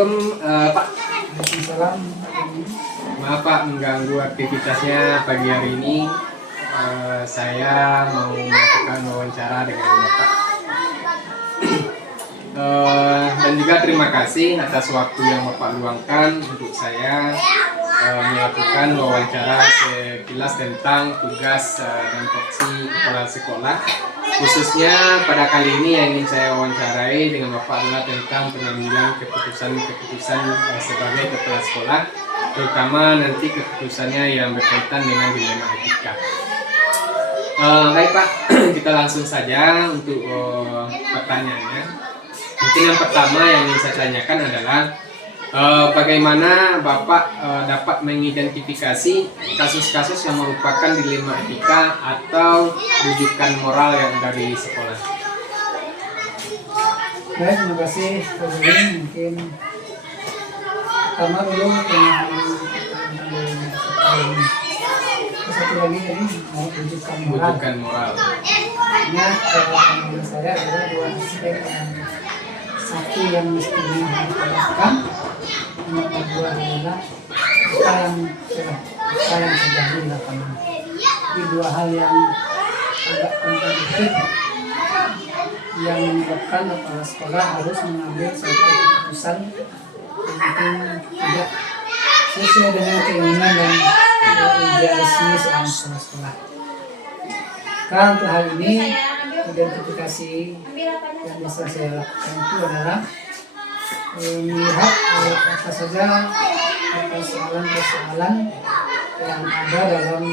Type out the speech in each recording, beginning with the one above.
Assalamualaikum Pak. Waalaikumsalam. Maaf Pak mengganggu aktivitasnya pagi hari ini. Saya mau melakukan wawancara dengan Bapak. Dan juga terima kasih atas waktu yang Bapak luangkan untuk saya melakukan wawancara sekilas tentang tugas dan tupoksi kepala sekolah. Khususnya pada kali ini yang ingin saya wawancarai dengan Bapak adalah tentang pengambilan keputusan sebagai kepala sekolah, terutama nanti keputusannya yang berkaitan dengan dilema etika. Baik Pak, kita langsung saja untuk pertanyaannya. Mungkin yang pertama yang ingin saya tanyakan adalah bagaimana Bapak dapat mengidentifikasi kasus-kasus yang merupakan dilema etika atau rujukan moral yang ada di sekolah? Baik, terima kasih Pak Zulin. Mungkin pertama dulu tentang satu lagi tadi rujukan moral. Rujukan moral. Ini menurut saya adalah dua aspek yang satu yang mestinya harus dilakukan, yang kedua adalah apa yang terjadi di lapangan. Jadi dua hal yang agak kontradiktif yang menyebabkan kepala sekolah harus mengambil suatu keputusan yang mungkin tidak sesuai dengan keinginan dan idealisme seorang sekolah. Karena untuk hal ini identifikasi yang bisa saya lakukan itu adalah melihat apa saja persoalan-persoalan yang ada dalam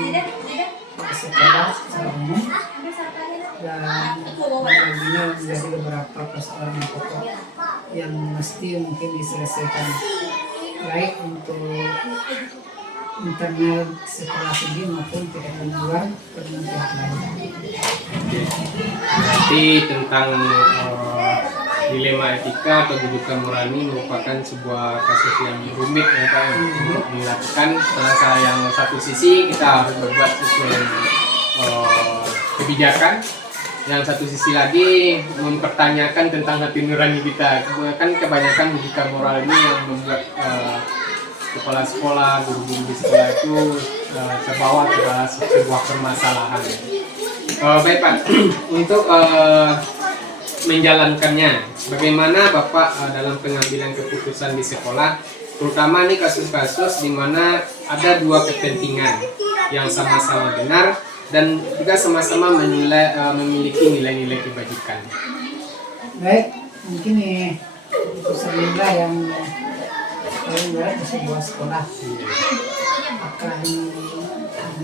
sekolah secara umum dan baginya menjadi beberapa persoalan pokok yang mesti mungkin diselesaikan baik untuk internal sekolah sendiri maupun pihak luar dengan pihak lain. Jadi tentang dilema etika atau rujukan moral ini merupakan sebuah kasus yang rumit ya Pak untuk dilakukan. Setelah yang satu sisi kita harus berbuat sesuai dengan kebijakan, yang satu sisi lagi mempertanyakan tentang hati nurani kita. Kan kebanyakan rujukan moral ini yang membuat kepala sekolah, guru-guru di sekolah itu terbawa ke sebuah permasalahan. Baik Pak, untuk menjalankannya, bagaimana Bapak dalam pengambilan keputusan di sekolah, terutama nih kasus-kasus di mana ada dua kepentingan yang sama-sama benar dan juga sama-sama memiliki nilai-nilai kebajikan. Baik, mungkin nih keputusan inilah yang paling berat di sebuah sekolah. Akan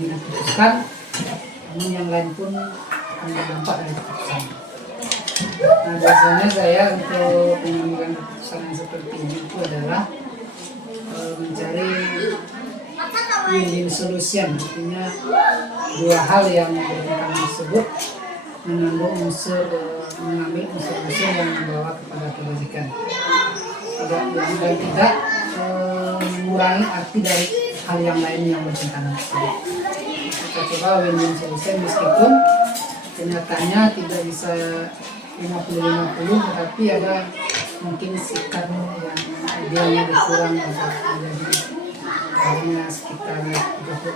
diputuskan, namun yang lain pun akan berdampak dari keputusan. Nah, biasanya saya untuk pengambilan keputusan yang seperti ini itu adalah mencari win-win solution, artinya dua hal yang berbeda tersebut mengandung mengambil unsur-unsur yang membawa kepada kebajikan. Dan tidak mengurangi arti dari hal yang lain yang bertentangan tersebut. Kita coba win-win solution meskipun kenyataannya tidak bisa 50-50, tetapi ada mungkin sikap yang idealnya dikurang agar menjadi hanya sekitar 30%,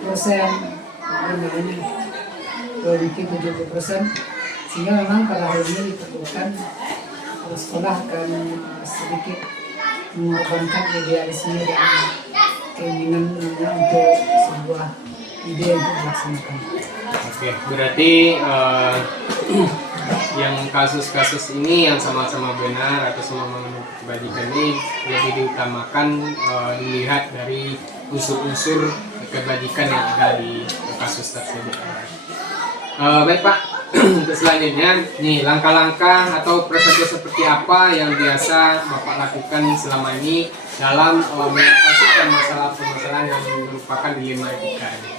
lainnya mungkin 70%, sehingga memang pada hal ini diperlukan sekolah akan sedikit mengorbankan idealisme dan keinginannya untuk sebuah ide untuk dilaksanakan. Oke, berarti yang kasus-kasus ini yang sama-sama benar atau sama memenuhi kebajikan ini lebih diutamakan dilihat dari unsur-unsur kebajikan yang ada di kasus tersebut. Baik Pak, untuk selanjutnya nih langkah-langkah atau prosedur seperti apa yang biasa Bapak lakukan selama ini dalam mengatasi permasalahan yang merupakan dilema etika ini?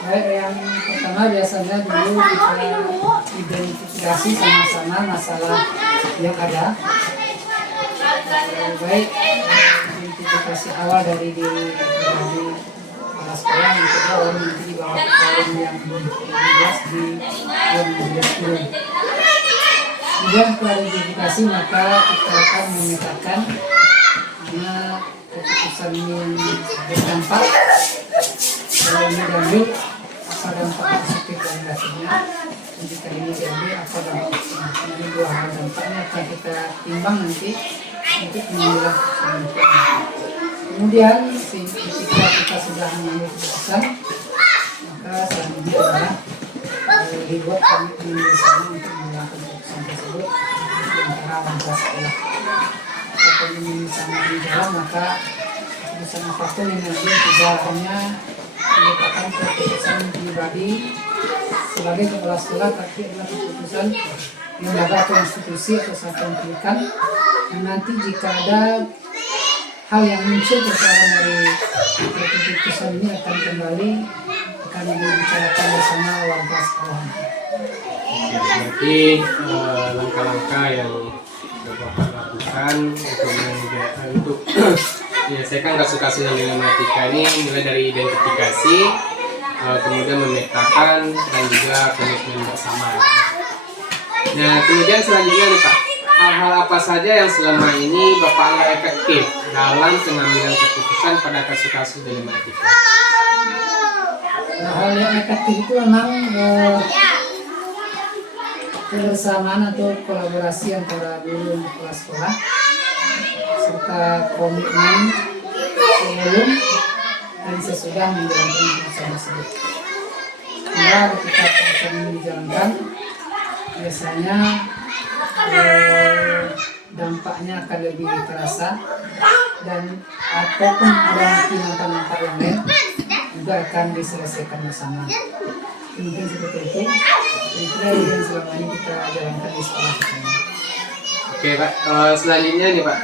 Baik, yang pertama biasanya dulu kita identifikasi sama-sama masalah yang ada. Baik, identifikasi awal dari kepala sekolah, yang kedua lalu nanti dibawa ke forum yang dibahas di forum. Kemudian setelah identifikasi maka kita akan memetakan karena keputusan ini berdampak kalau ini diambil apa dampak positif dan negatifnya, jika ini diambil apa dampaknya. Ini dua hal dampaknya akan kita timbang nanti untuk mengambil keputusan berikutnya. Kemudian ketika kita sudah mengambil keputusan, maka selanjutnya adalah dibuat komitmen bersama untuk melakukan keputusan tersebut di antara orang tua sekolah. Kalau komitmen bersama di dalam, maka keputusan apapun yang diambil tidak hanya merupakan keputusan pribadi sebagai kepala sekolah, tapi adalah keputusan lembaga atau institusi atau satuan pendidikan yang nanti jika ada hal yang muncul persoalan dari keputusan ini akan dibicarakan bersama warga sekolah. Ya, berarti langkah-langkah yang Bapak lakukan untuk menyelesaikan kasus-kasus yang dilematika ini mulai dari identifikasi, kemudian memetakan, dan juga komitmen bersama. Nah, kemudian selanjutnya nih Pak, hal-hal apa saja yang selama ini Bapak anggap efektif dalam pengambilan keputusan pada kasus-kasus dilematika? Hal yang efektif itu memang kebersamaan atau kolaborasi antara guru dan kepala sekolah serta komitmen sebelum dan sesudah menjalankan keputusan tersebut. Sehingga ketika keputusan ini dijalankan, biasanya dampaknya akan lebih terasa, dan ataupun ada mungkin dampak-dampak yang lain juga akan diselesaikan bersama. Mungkin seperti itu. Itu yang selama ini kita jalankan di sekolah kita. Oke Pak, selanjutnya nih Pak,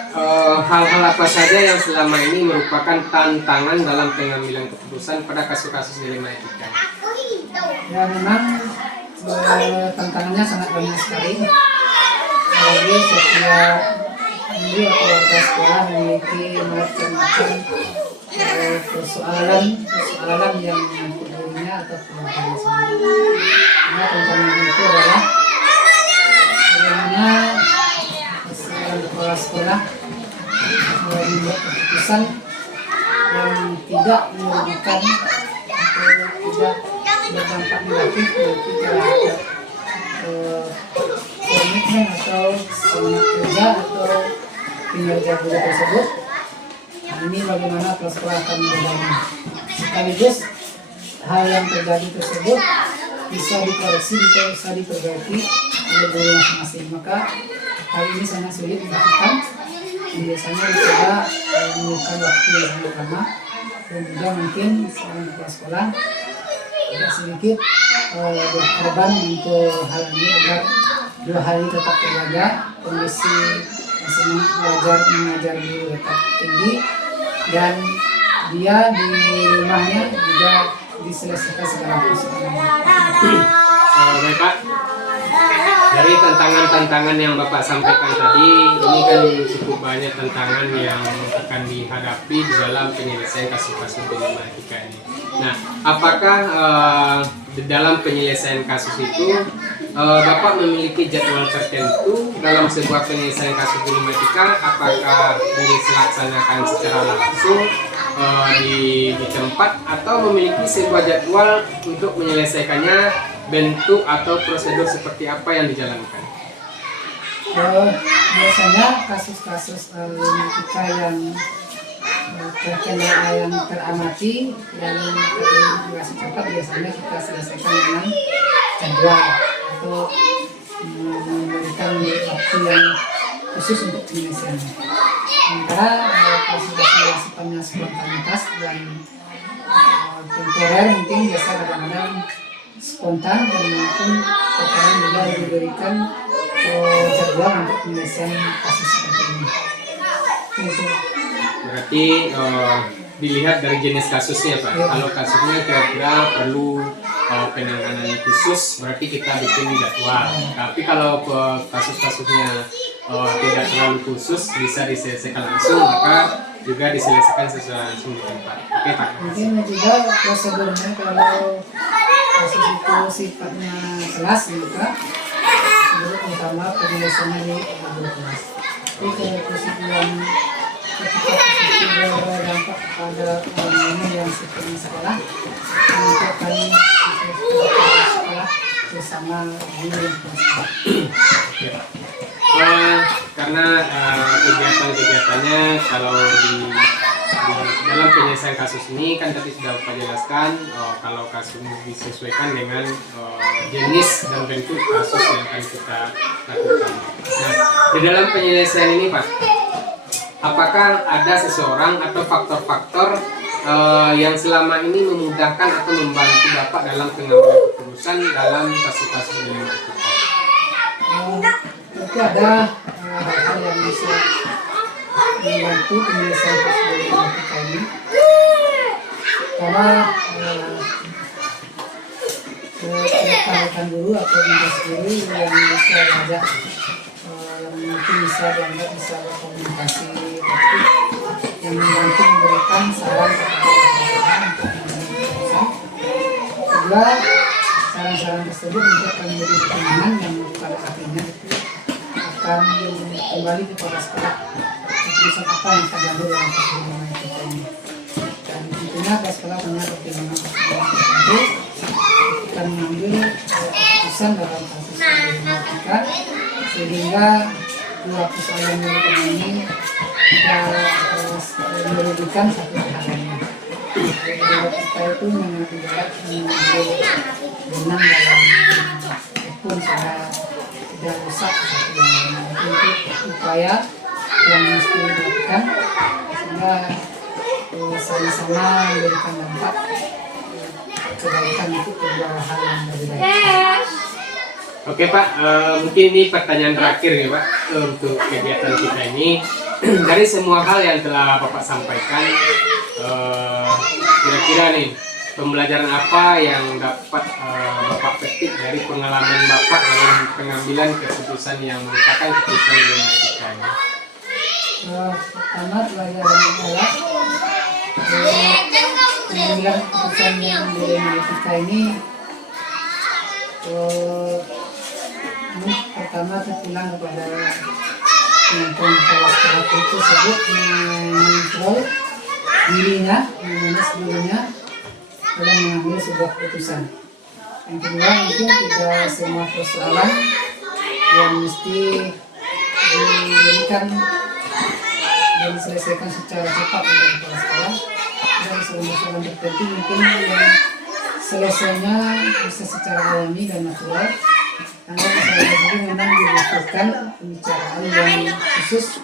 hal-hal apa saja yang selama ini merupakan tantangan dalam pengambilan keputusan pada kasus-kasus dilematika? Ya memang tantangannya sangat banyak sekali. Jadi setiap guru atau warga sekolah memiliki macam-macam persoalan yang menyangkut dirinya atau keluarganya sendiri. Nah, tantangan itu adalah bagaimana seorang kepala sekolah membuat keputusan yang tidak merugikan atau tidak berdampak negatif bagi terhadap komitmen atau semangat kerja atau kinerja guru tersebut. Nah, ini bagaimana kepala sekolah akan menjalani. Sekaligus hal yang terjadi tersebut bisa dikoreksi, bisa diperbaiki oleh guru masing-masing. Maka hal ini sangat sulit dilakukan. Biasanya dicoba memakan waktu yang lebih lama, dan juga mungkin seorang kepala sekolah tidak sedikit berkorban untuk hal ini agar dua hal ini tetap terjaga, kondisi semangat belajar mengajar guru tetap tinggi, dan dia di rumahnya juga diselesaikan segala persoalannya. Baik Pak, dari tantangan-tantangan yang Bapak sampaikan tadi, ini kan cukup banyak tantangan yang akan dihadapi di dalam penyelesaian kasus-kasus dilematika ini. Nah, apakah di dalam penyelesaian kasus itu Bapak memiliki jadwal tertentu dalam sebuah penyelesaian kasus dilematika? Apakah dilaksanakan secara langsung di tempat, atau memiliki sebuah jadwal untuk menyelesaikannya, bentuk atau prosedur seperti apa yang dijalankan? Biasanya kasus-kasus dilematika yang terkendala yang teramati dan terintegrasi cepat biasanya kita selesaikan dengan jadwal atau memberikan waktu yang khusus untuk penyelesaiannya. Sementara kasus-kasus yang sifatnya spontanitas dan temporer mungkin biasa kadang-kadang spontan, dan maupun terkadang juga diberikan jadwal untuk penyelesaian kasus seperti ini. Itu. Berarti dilihat dari jenis kasusnya Pak. Ya. Kalau kasusnya kira-kira perlu penanganan khusus, berarti kita bikin jadwal. Tapi kalau kasus-kasusnya tidak terlalu khusus, bisa diselesaikan langsung, maka juga diselesaikan sesuai langsung di tempat. Oke Pak. Mungkin juga prosedurnya kalau kasus itu sifatnya kelas, maka prosedur utama penyelesaiannya di kelas. Jadi kalau prosedur yang ketika itu berdampak kepada orang yang seperti sekolah, maka kami sekolah bersama guru dan sekolah. Karena kegiatan-kegiatannya kalau di dalam penyelesaian kasus ini kan tadi sudah Bapak jelaskan, kalau kasus ini disesuaikan dengan jenis dan bentuk kasus yang akan kita lakukan. Nah, di dalam penyelesaian ini Pak, apakah ada seseorang atau faktor-faktor yang selama ini memudahkan atau membantu Bapak dalam pengambilan keputusan dalam kasus-kasus ini? Itu ada hal-hal yang bisa membantu penyelesaian kasus kita ini, karena rekan-rekan guru atau tugas guru yang bisa diajak, yang mungkin bisa dianggap bisa berkomunikasi, tapi yang membantu memberikan saran kepada rekan-rekan untuk mengambil keputusan. Kedua, saran-saran tersebut untuk memberi pertimbangan yang pada akhirnya itu akan kembali kepada sekolah keputusan apa yang terjadi dalam pertimbangan kita ini. Dan tentunya ke sekolah punya pertimbangan tertentu kita mengambil keputusan dalam kasus problematika, sehingga dua persoalan yang ini tidak merugikan satu pihak lainnya. Jadi kita itu mengambil benang dalam hukum sehingga tidak rusak satu yang lainnya. Itu upaya yang mesti dilakukan sehingga sama-sama memberikan dampak kebaikan itu kedua hal yang berbeda. Oke Pak, mungkin ini pertanyaan terakhir ya Pak untuk kegiatan kita ini. Dari semua hal yang telah Bapak sampaikan, kira-kira nih pembelajaran apa yang dapat Bapak petik dari pengalaman Bapak dalam pengambilan keputusan yang merupakan keputusan dilema etika ini? Pertama, pelajaran adalah pengambilan keputusan yang dilema etika ini pertama terpulang kepada penonton kelas tersebut mengontrol dirinya, memanage dirinya dalam mengambil sebuah keputusan. Yang kedua, itu tidak semua persoalan yang mesti diberikan dan diselesaikan secara cepat oleh kepala sekolah. Dan persoalan tertentu mungkin yang selesainya bisa secara alami dan natural. Karena masalah tersebut memang dibutuhkan pembicaraan yang khusus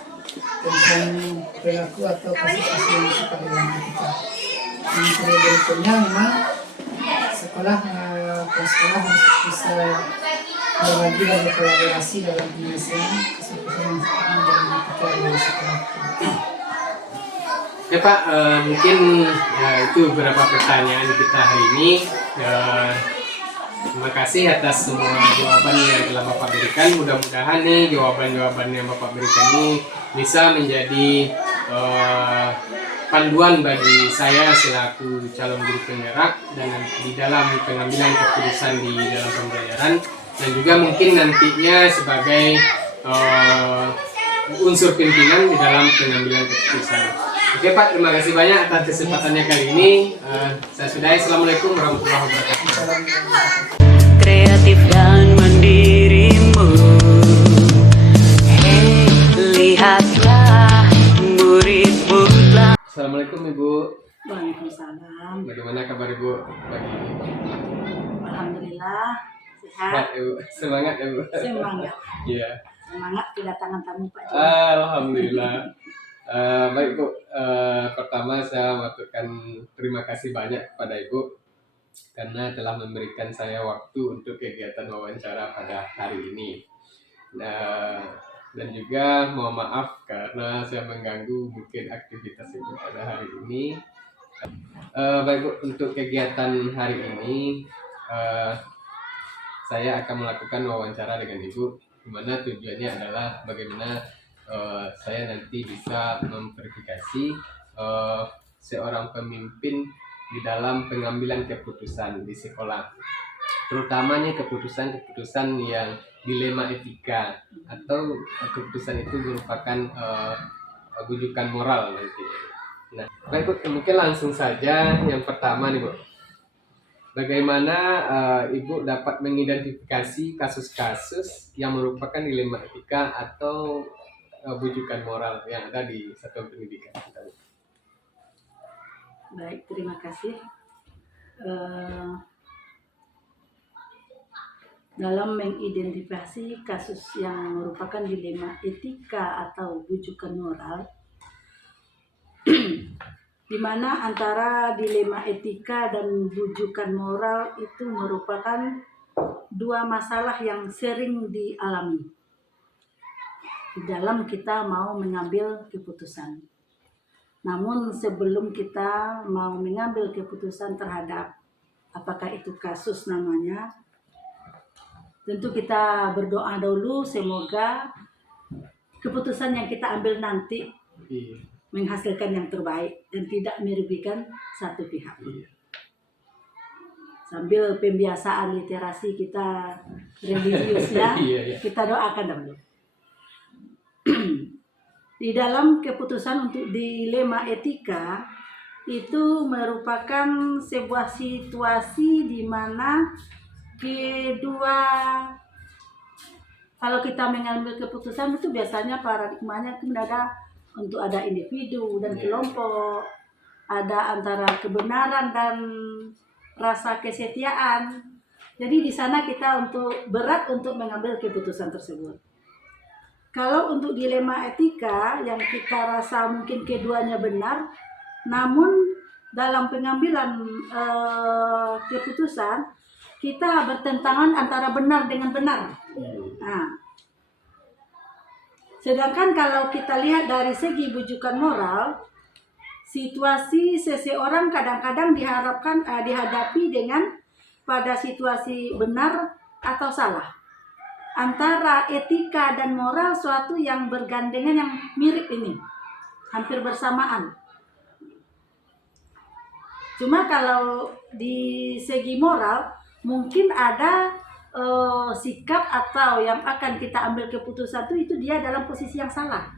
tentang perilaku atau kasus-kasus yang bersifat dilematika. Yang berikutnya memang sekolah harus bisa berbagi dan berkolaborasi dalam penyelesaian kasus-kasus yang dilematika di sekolah. Ya Pak, mungkin itu beberapa pertanyaan kita hari ini. Terima kasih atas semua jawaban yang telah Bapak berikan. Mudah-mudahan nih jawaban-jawaban yang Bapak berikan ini bisa menjadi panduan bagi saya selaku calon guru penggerak dan di dalam pengambilan keputusan di dalam pembelajaran, dan juga mungkin nantinya sebagai unsur pimpinan di dalam pengambilan keputusan. Oke Pak, terima kasih banyak atas kesempatannya kali ini. Saya sudahi. Assalamualaikum warahmatullahi wabarakatuh. Kreatif dan mandirimu, hey, lihatlah muridmu telah. Assalamualaikum Ibu. Waalaikumsalam. Bagaimana kabar Ibu pagi ini? Alhamdulillah Sehat sehat. Ibu. Semangat Ibu. Semangat. Iya. Semangat kedatangan tamu Pak Joni. Alhamdulillah. Baik Bu, pertama saya mengaturkan terima kasih banyak kepada Ibu karena telah memberikan saya waktu untuk kegiatan wawancara pada hari ini. Dan juga mohon maaf karena saya mengganggu mungkin aktivitas Ibu pada hari ini. Baik Bu, untuk kegiatan hari ini saya akan melakukan wawancara dengan Ibu, di mana tujuannya adalah bagaimana saya nanti bisa memverifikasi seorang pemimpin di dalam pengambilan keputusan di sekolah, terutamanya keputusan-keputusan yang dilema etika atau keputusan itu merupakan bujukan moral nanti. Nah, baik Bu, mungkin langsung saja yang pertama nih Bu. Bagaimana Ibu dapat mengidentifikasi kasus-kasus yang merupakan dilema etika atau bujukan moral yang ada di satuan pendidikan kita, Bu? Baik, terima kasih. Dalam mengidentifikasi kasus yang merupakan dilema etika atau bujukan moral, di mana antara dilema etika dan bujukan moral itu merupakan dua masalah yang sering dialami di dalam kita mau mengambil keputusan. Namun sebelum kita mau mengambil keputusan terhadap apakah itu kasus namanya, tentu kita berdoa dulu semoga keputusan yang kita ambil nanti Iya. menghasilkan yang terbaik dan tidak merugikan satu pihak. Iya. Sambil pembiasaan literasi kita religius ya, Iya, iya. kita doakan dulu. Di dalam keputusan untuk dilema etika itu merupakan sebuah situasi di mana kalau kita mengambil keputusan itu biasanya paradigmanya itu ada individu dan kelompok, ada antara kebenaran dan rasa kesetiaan. Jadi di sana kita berat untuk mengambil keputusan tersebut. Kalau untuk dilema etika yang kita rasa mungkin keduanya benar, namun dalam pengambilan keputusan kita bertentangan antara benar dengan benar. Nah, sedangkan kalau kita lihat dari segi bujukan moral, situasi seseorang kadang-kadang dihadapi dengan pada situasi benar atau salah. Antara etika dan moral suatu yang bergandengan yang mirip ini, hampir bersamaan. Cuma kalau di segi moral mungkin ada sikap atau yang akan kita ambil keputusan itu dia dalam posisi yang salah.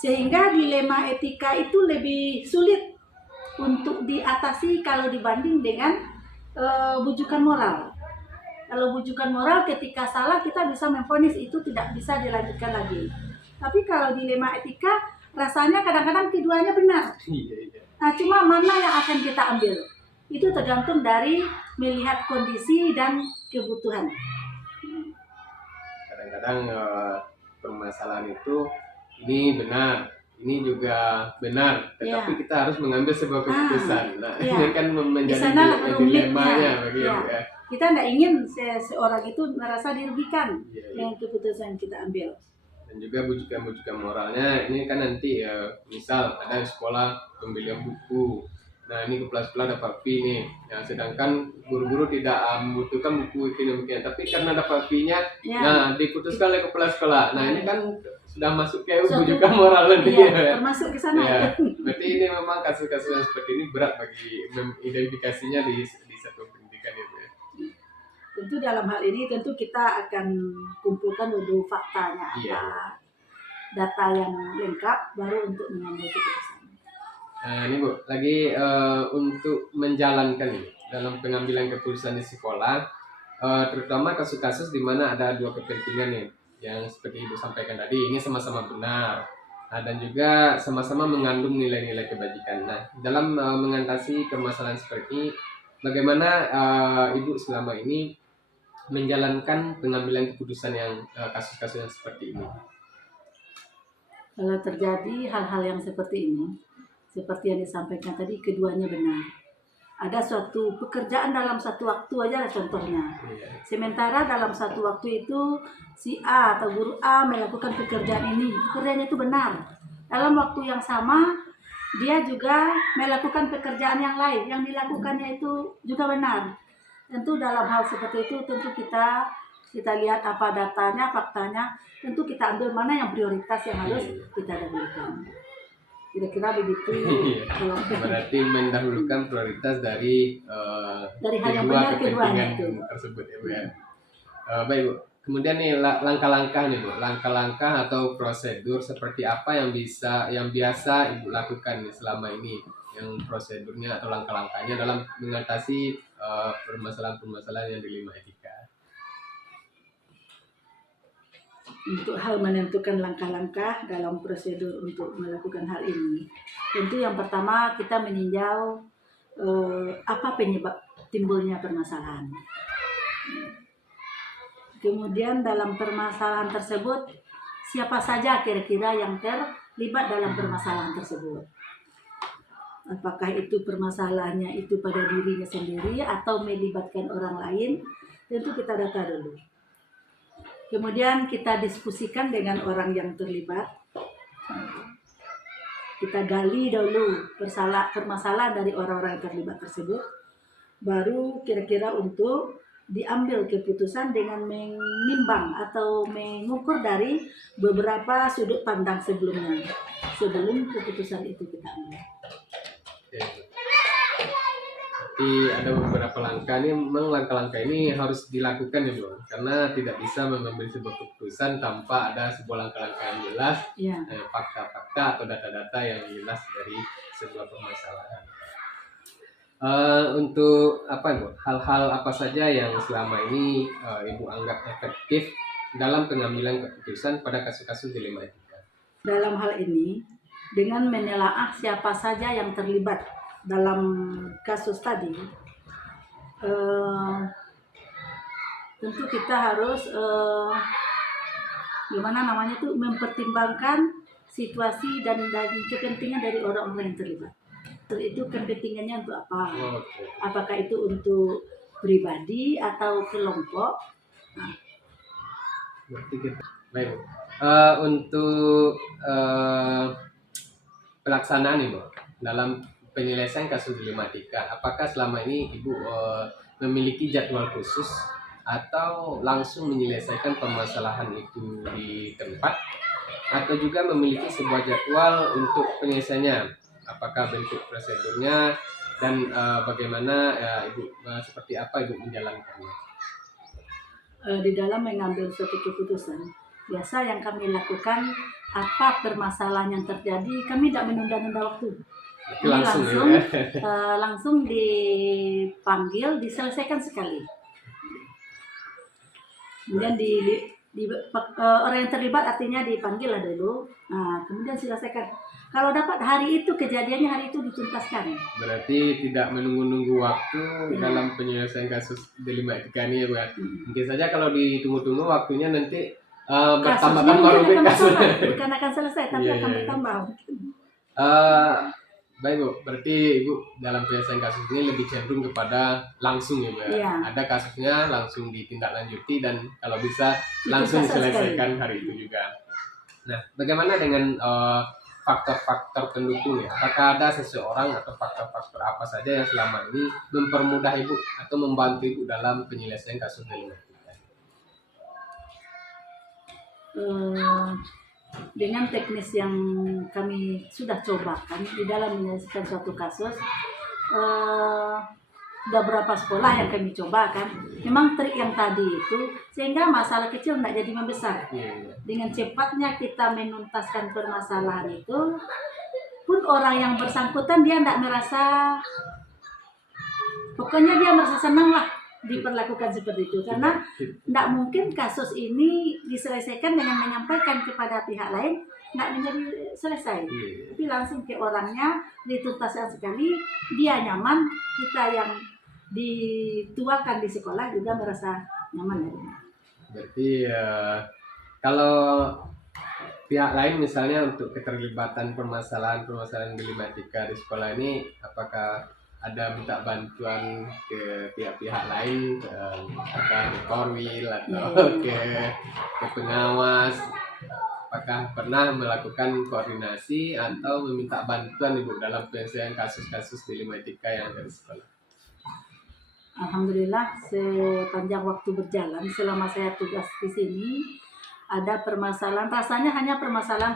Sehingga dilema etika itu lebih sulit untuk diatasi kalau dibanding dengan bujukan moral. Kalau bujukan moral ketika salah kita bisa memvonis itu tidak bisa dilanjutkan lagi. Tapi kalau dilema etika rasanya kadang-kadang keduanya benar. Nah, cuma mana yang akan kita ambil? Itu tergantung dari melihat kondisi dan kebutuhan. Kadang-kadang permasalahan itu ini benar, ini juga benar, tetapi kita harus mengambil sebuah keputusan. Nah, ini kan menjadi dilemanya bagi ya. ya. Kita tidak ingin seorang itu merasa dirugikan dengan keputusan yang kita ambil. Dan juga bujukan moralnya ini kan nanti misal ada sekolah pembelian buku. Nah, ini kepala sekolah dapat fee nih. Nah, sedangkan guru-guru tidak membutuhkan buku itu demikian. Tapi karena dapat fee-nya, nah diputuskan oleh kepala sekolah. Nah, ini kan sudah masuk ke bujukan moral nanti. Iya, termasuk ke sana. Ya. Berarti ini memang kasus-kasus yang seperti ini berat bagi mengidentifikasinya di satu pendidikan itu ya. Tentu dalam hal ini tentu kita akan kumpulkan dulu faktanya, data yang lengkap baru untuk mengambil keputusan. Nah, ini Bu, lagi untuk menjalankan ini dalam pengambilan keputusan di sekolah, terutama kasus-kasus di mana ada dua kepentingan nih, yang seperti Ibu sampaikan tadi, ini sama-sama benar, dan juga sama-sama mengandung nilai-nilai kebajikan. Nah, dalam mengatasi permasalahan seperti ini, bagaimana Ibu selama ini menjalankan pengambilan keputusan yang kasus-kasus yang seperti ini? Kalau terjadi hal-hal yang seperti ini, seperti yang disampaikan tadi, keduanya benar. Ada suatu pekerjaan dalam satu waktu aja contohnya. Sementara dalam satu waktu itu si A atau guru A melakukan pekerjaan ini, pekerjaannya itu benar. Dalam waktu yang sama dia juga melakukan pekerjaan yang lain, yang dilakukannya itu juga benar. Tentu dalam hal seperti itu tentu kita lihat apa datanya, faktanya, tentu kita ambil mana yang prioritas yang harus kita dahulukan. Kira-kira begitu. Berarti mendahulukan prioritas dari hal yang benar keduanya kepentingan tersebut ya Bu ya. Baik Bu, Kemudian nih langkah-langkah nih Bu, langkah-langkah atau prosedur seperti apa yang biasa Ibu lakukan nih selama ini, yang prosedurnya atau langkah-langkahnya dalam mengatasi permasalahan-permasalahan yang dilema etika. Untuk hal menentukan langkah-langkah dalam prosedur untuk melakukan hal ini, tentu yang pertama kita meninjau apa penyebab timbulnya permasalahan. Kemudian dalam permasalahan tersebut, siapa saja kira-kira yang terlibat dalam permasalahan tersebut. Apakah itu permasalahannya itu pada dirinya sendiri atau melibatkan orang lain, tentu kita data dulu. Kemudian kita diskusikan dengan orang yang terlibat. Kita gali dulu permasalahan dari orang-orang yang terlibat tersebut. Baru kira-kira untuk diambil keputusan dengan menimbang atau mengukur dari beberapa sudut pandang sebelumnya. Sebelum keputusan itu kita ambil. Jadi ada beberapa langkah nih, memang langkah-langkah ini harus dilakukan ya Bu, karena tidak bisa mengambil sebuah keputusan tanpa ada sebuah langkah-langkah yang jelas, Ya. fakta-fakta atau data-data yang jelas dari sebuah permasalahan. Untuk apa Bu, hal-hal apa saja yang selama ini Ibu anggap efektif dalam pengambilan keputusan pada kasus-kasus dilema etika? Dalam hal ini, dengan menelaah siapa saja yang terlibat dalam kasus tadi, tentu kita harus mempertimbangkan situasi dan kepentingan dari orang-orang yang terlibat. Itu kepentingannya untuk apa? Oke. Apakah itu untuk pribadi atau kelompok? Nah, Berarti kita baik Bu. Untuk pelaksanaan nih Bu, dalam penyelesaian kasus dilema etika, apakah selama ini Ibu memiliki jadwal khusus atau langsung menyelesaikan permasalahan itu di tempat, atau juga memiliki sebuah jadwal untuk penyelesaiannya? Apakah bentuk prosedurnya dan bagaimana Ibu seperti apa Ibu menjalankannya? di dalam mengambil suatu keputusan, biasa yang kami lakukan, apa permasalahan yang terjadi, kami tidak menunda-nunda waktu. Ini langsung, ya? langsung dipanggil, diselesaikan sekali. Kemudian orang yang terlibat artinya dipanggil lah dulu, kemudian selesaikan. Kalau dapat hari itu kejadiannya, hari itu dituntaskan. Berarti tidak menunggu-nunggu waktu dalam penyelesaian kasus dilema etika ini ya Bu. Mungkin saja kalau ditunggu-tunggu waktunya nanti bertambahkan baru kasus. Bukan akan selesai, tapi Iya, akan iya. bertambah. Baik Bu, berarti Ibu dalam penyelesaian kasus ini lebih cenderung kepada langsung ya Bu. Iya. Ada kasusnya langsung ditindaklanjuti dan kalau bisa langsung diselesaikan hari itu juga. Nah, bagaimana dengan faktor-faktor pendukung ya? Apakah ada seseorang atau faktor-faktor apa saja yang selama ini mempermudah Ibu atau membantu Ibu dalam penyelesaian kasus dilema etika? Dengan teknis yang kami sudah cobakan di dalam menyelesaikan suatu kasus, sudah berapa sekolah yang kami coba kan, memang trik yang tadi itu sehingga masalah kecil tidak jadi membesar. Dengan cepatnya kita menuntaskan permasalahan itu, pun orang yang bersangkutan dia tidak merasa, pokoknya dia merasa senang lah diperlakukan seperti itu, karena tidak mungkin kasus ini diselesaikan dengan menyampaikan kepada pihak lain tidak menjadi selesai, tapi langsung ke orangnya dituntaskan sekali, dia nyaman, kita yang dituakan di sekolah juga merasa nyaman. Berarti kalau pihak lain misalnya untuk keterlibatan permasalahan dilema etika di sekolah ini, apakah ada minta bantuan ke pihak-pihak lain, apakah ke korwil atau ke pengawas? Apakah pernah melakukan koordinasi atau meminta bantuan Ibu dalam penyelesaian kasus-kasus dilema etika yang ada di sekolah? Alhamdulillah, sepanjang waktu berjalan selama saya tugas di sini, ada permasalahan, rasanya hanya permasalahan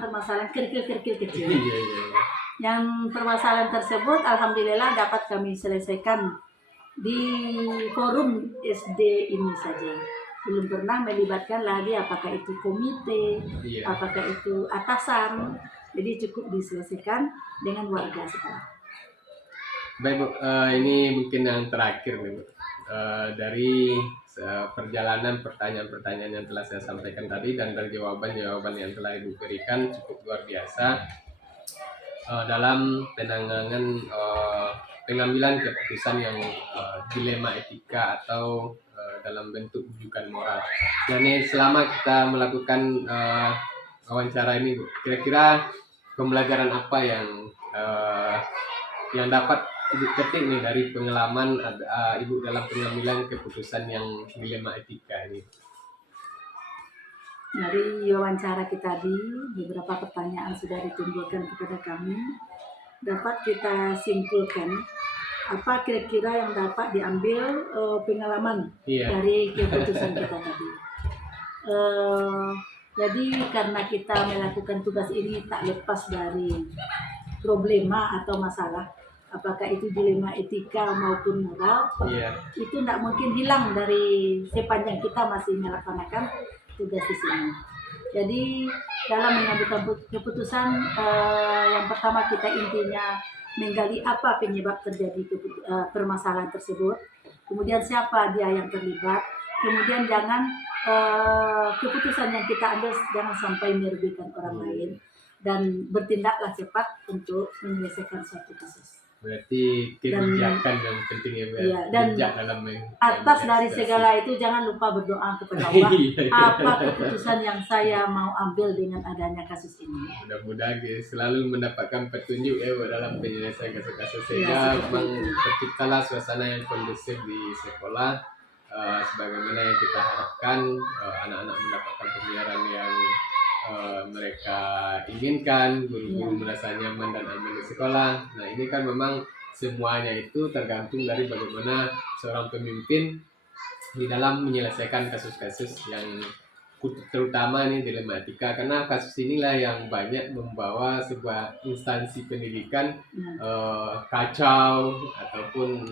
kerikil-kerikil kecil. Yang permasalahan tersebut alhamdulillah dapat kami selesaikan di forum SD ini saja. belum pernah melibatkan lagi apakah itu komite, Iya. apakah itu atasan. Jadi cukup diselesaikan dengan warga sekarang. Baik Bu, ini mungkin yang terakhir nih Bu. Dari perjalanan pertanyaan-pertanyaan yang telah saya sampaikan tadi dan dari jawaban-jawaban yang telah Ibu berikan cukup luar biasa dalam penanganan pengambilan keputusan yang dilema etika atau dalam bentuk rujukan moral. Nah ini selama kita melakukan wawancara ini Bu, kira-kira pembelajaran apa yang dapat Ibu petik nih dari pengalaman Ibu dalam pengambilan keputusan yang dilema etika ini? Dari wawancara kita tadi, beberapa pertanyaan sudah ditimbulkan kepada kami. Dapat kita simpulkan apa kira-kira yang dapat diambil pengalaman Iya. dari keputusan kita tadi. Jadi karena kita melakukan tugas ini tak lepas dari problema atau masalah, apakah itu dilema etika maupun moral, Iya. itu tidak mungkin hilang dari sepanjang kita masih melaksanakan tugas di sini. Jadi dalam mengambil keputusan, yang pertama kita intinya menggali apa penyebab terjadi permasalahan tersebut, kemudian siapa dia yang terlibat, kemudian jangan keputusan yang kita ambil jangan sampai merugikan orang lain, dan bertindaklah cepat untuk menyelesaikan suatu kasus. Berarti kebijakan yang penting ya Bu. Iya, dan bijak dalam atas dari mengadministrasi. segala itu jangan lupa berdoa kepada Allah Iya. apa keputusan yang saya mau ambil dengan adanya kasus ini. Mudah-mudahan selalu mendapatkan petunjuk ya Bu dalam penyelesaian kasus-kasus sehingga seperti memang itu. terciptalah suasana yang kondusif di sekolah sebagaimana yang kita harapkan anak-anak mendapatkan pembelajaran yang mereka inginkan, guru-guru merasa nyaman dan aman di sekolah. Nah ini kan memang semuanya itu tergantung dari bagaimana seorang pemimpin di dalam menyelesaikan kasus-kasus yang terutama ini dilema etika, karena kasus inilah yang banyak membawa sebuah instansi pendidikan kacau ataupun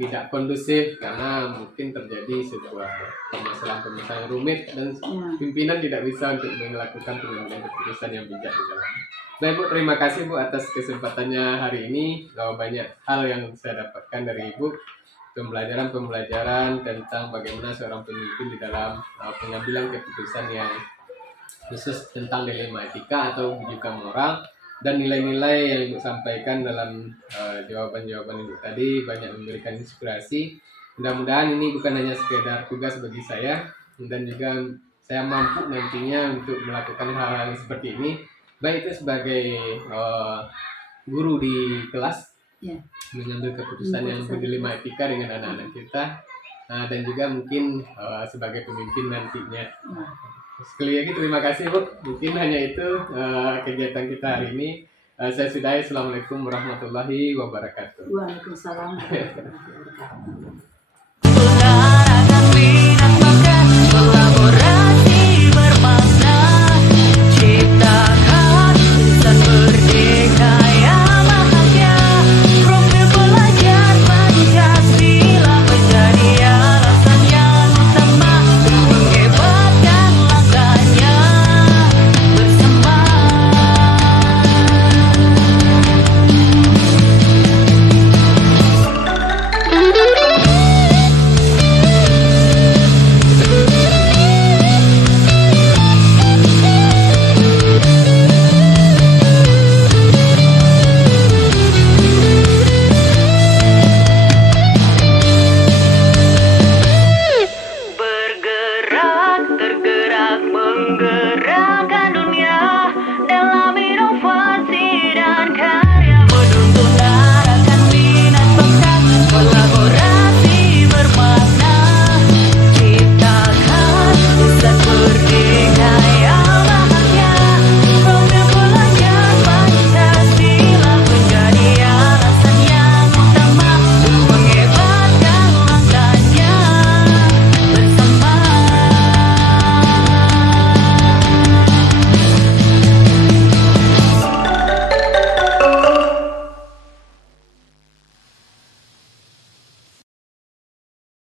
tidak kondusif karena mungkin terjadi sebuah permasalahan rumit dan pimpinan tidak bisa untuk melakukan pengambilan keputusan yang bijak di dalam. Baik Bu, terima kasih Bu atas kesempatannya hari ini. Banyak hal yang saya dapatkan dari Ibu, pembelajaran tentang bagaimana seorang pemimpin di dalam pengambilan keputusan yang khusus tentang dilema etika atau rujukan moral, dan nilai-nilai yang Ibu sampaikan dalam jawaban-jawaban Ibu tadi banyak memberikan inspirasi. Mudah-mudahan ini bukan hanya sekedar tugas bagi saya, dan juga saya mampu nantinya untuk melakukan hal-hal seperti ini, baik itu sebagai guru di kelas, mengambil keputusan yang berdilema etika dengan anak-anak kita, dan juga mungkin sebagai pemimpin nantinya. Sekali lagi terima kasih Bu. Mungkin hanya itu kegiatan kita hari ini. Saya sudahi. Assalamualaikum warahmatullahi wabarakatuh. Waalaikumsalam warahmatullahi wabarakatuh.